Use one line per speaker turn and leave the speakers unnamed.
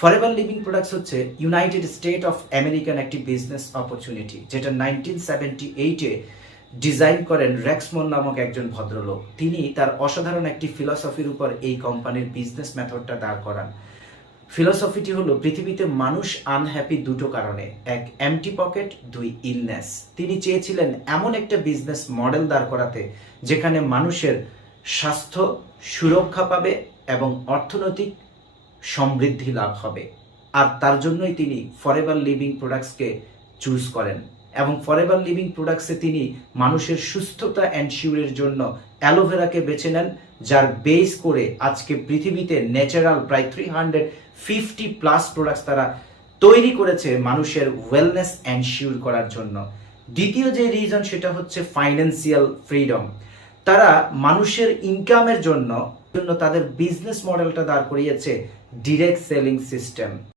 Forever living products হচ্ছে United state of American একটি business opportunity যেটা নাইনটিন সেভেন্টি এইটে ডিজাইন করেন রেক্সমন নামক একজন ভদ্রলোক। তিনি তার অসাধারণ একটি ফিলসফির উপর এই কোম্পানির বিজনেস মেথডটা দাঁড় করান। ফিলসফিটি হলো পৃথিবীতে মানুষ আনহ্যাপি দুটো কারণে, এক এমটি পকেট দুই ইলনেস তিনি চেয়েছিলেন এমন একটা বিজনেস মডেল দাঁড় করাতে, যেখানে মানুষের স্বাস্থ্য সুরক্ষা পাবে এবং অর্থনৈতিক সমৃদ্ধি লাভ হবে। আর তার জন্যই তিনি ফরেভার লিভিং প্রোডাক্টসকে চুজ করেন এবং ফরেভার লিভিং প্রোডাক্টসে তিনি মানুষের সুস্থতা অ্যান্ড জন্য অ্যালোভেরাকে বেছে নেন, যার বেস করে আজকে পৃথিবীতে ন্যাচারাল প্রায় three hundred fifty plus products তারা তৈরি করেছে মানুষের ওয়েলনেস অ্যানশিওর করার জন্য। দ্বিতীয় যে রিজন সেটা হচ্ছে ফাইন্যান্সিয়াল ফ্রিডম তারা মানুষের ইনকামের জন্য জন্য তাদের বিজনেস মডেলটা দাঁড় করিয়েছে ডিরেক্ট সেলিং সিস্টেম